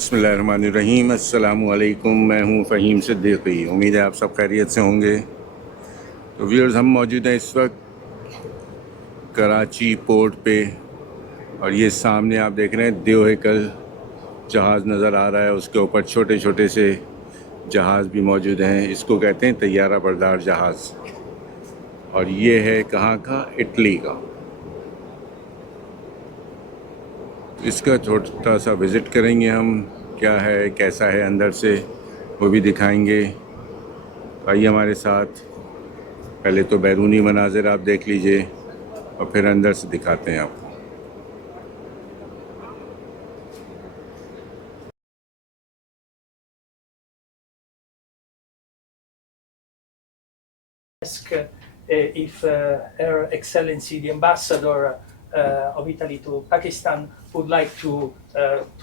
بسم اللہ الرحمن الرحیم. السلام علیکم. میں ہوں فہیم صدیقی. امید ہے آپ سب خیریت سے ہوں گے. تو ویورز، ہم موجود ہیں اس وقت کراچی پورٹ پہ، اور یہ سامنے آپ دیکھ رہے ہیں دیو ہیکل جہاز نظر آ رہا ہے. اس کے اوپر چھوٹے چھوٹے سے جہاز بھی موجود ہیں. اس کو کہتے ہیں طیارہ بردار جہاز. اور یہ ہے کہاں کا؟ اٹلی کا. اس کا چھوٹا سا وزٹ کریں گے ہم. کیا ہے، کیسا ہے اندر سے، وہ بھی دکھائیں گے. آئیے ہمارے ساتھ. پہلے تو بیرونی مناظر آپ دیکھ لیجئے اور پھر اندر سے دکھاتے ہیں آپ کو. Ask if Her Excellency the Ambassador of Italy to Pakistan would like to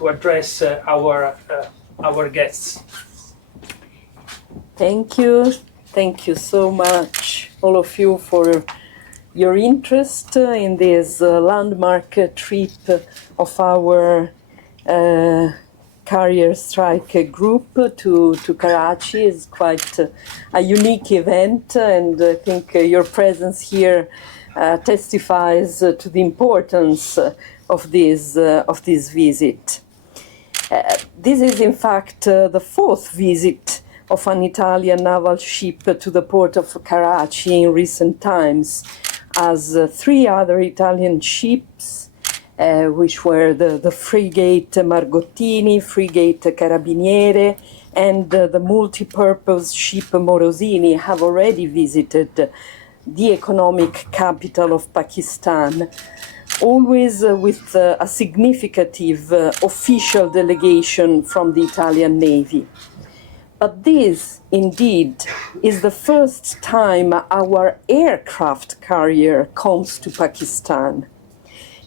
address our guests. Thank you so much, all of you, for your interest in this landmark trip of our carrier strike group to Karachi. Is quite a unique event, and I think your presence here testifies to the importance of this visit. This is in fact the fourth visit of an Italian naval ship to the port of Karachi in recent times, as three other Italian ships, which were the frigate Margottini, frigate Carabiniere, and the multi-purpose ship Morosini, have already visited the economic capital of Pakistan, always with a significant official delegation from the Italian Navy. But this, indeed, is the first time our aircraft carrier comes to Pakistan.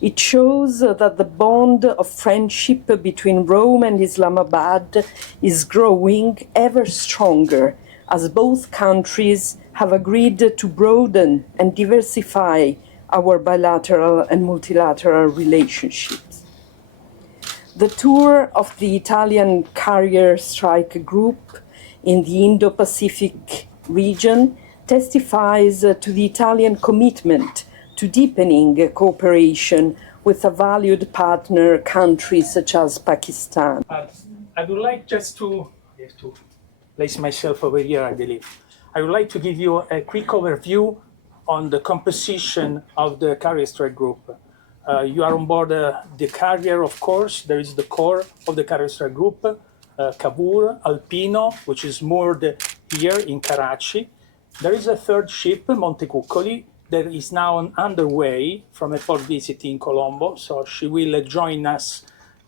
It shows that the bond of friendship between Rome and Islamabad is growing ever stronger, as both countries have agreed to broaden and diversify our bilateral and multilateral relationships. The tour of the Italian carrier strike group in the Indo-Pacific region testifies to the Italian commitment to deepening cooperation with a valued partner country such as Pakistan. I would like just to, I have to place myself over here, I believe. I would like to give you a quick overview on the composition of the carrier strike group. You are on board the carrier, of course. There is the core of the carrier strike group, Cavour, Alpino, which is moored here in Karachi. There is a third ship, Montecuccoli, that is now underway from a port visit in Colombo. So she will join us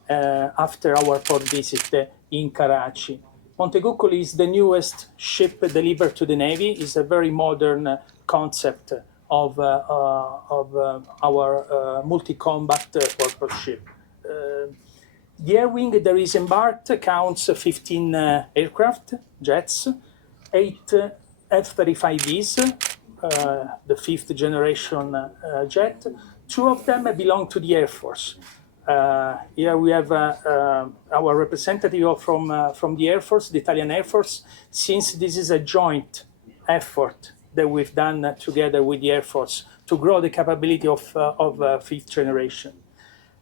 after our port visit in Karachi. Montecuccoli is the newest ship delivered to the Navy. It's a very modern concept of our multi-combat purpose ship. The air wing that is embarked counts 15 aircraft, jets, 8 F-35Bs, the fifth generation jet. 2 of them belong to the Air Force. Here we have our representative from the Air Force, the Italian Air Force, since this is a joint effort that we've done together with the Air Force to grow the capability of fifth generation.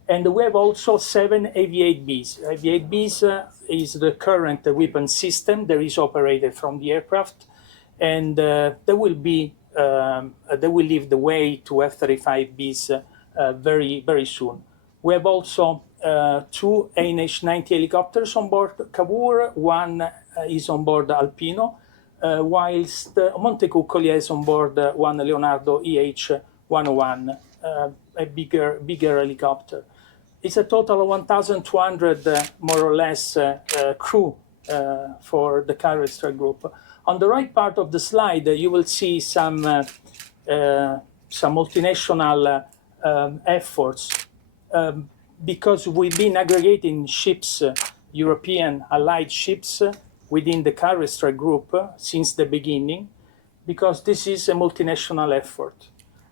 And we have also 7 AV-8Bs. AV-8Bs is the current weapon system that is operated from the aircraft, and they will lead the way to F-35Bs very, very soon. We have also 2 ANH-90 helicopters on board Cavour. 1 is on board Alpino, whilst Montecuccoli has on board 1 Leonardo EH-101, a bigger helicopter. It's a total of 1,200, more or less, crew for the carrier strike group. On the right part of the slide, you will see some multinational efforts, because we've been aggregating ships, European allied ships, within the carrier strike group since the beginning, because this is a multinational effort.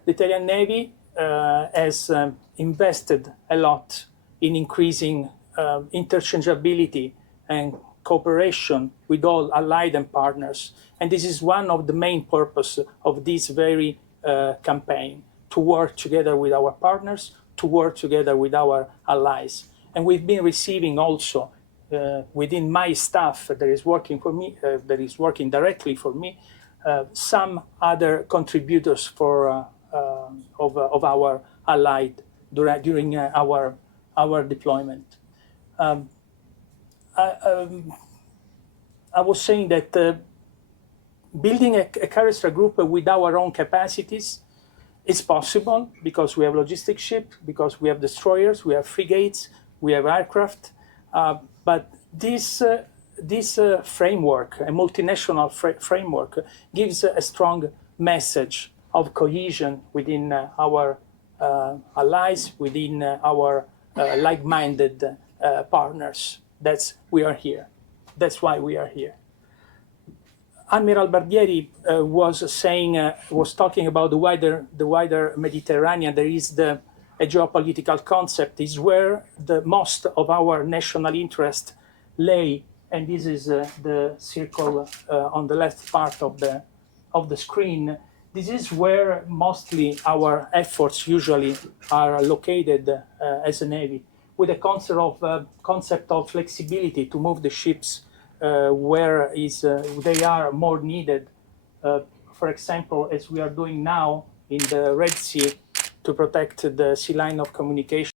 The Italian Navy has invested a lot in increasing interchangeability and cooperation with all allied and partners. And this is one of the main purposes of this very campaign, to work together with our partners, to work together with our allies. And we've been receiving also within my staff that is working for me, that is working directly for me, some other contributors for of our allied during our deployment. I was saying that building a carrier strike group with our own capacities is possible because we have logistic ships, because we have destroyers, we have frigates, we have aircraft. But this framework, a multinational framework, gives a strong message of cohesion within our allies, within our like-minded partners. That's we are here. That's why we are here. Admiral Barbieri was talking about the wider Mediterranean. There is a geopolitical concept is where the most of our national interest lay, and this is the circle on the left part of the screen. This is where mostly our efforts usually are located as a Navy, with a concept of flexibility to move the ships where they are more needed. For example, as we are doing now in the Red Sea, to protect the sea line of communication.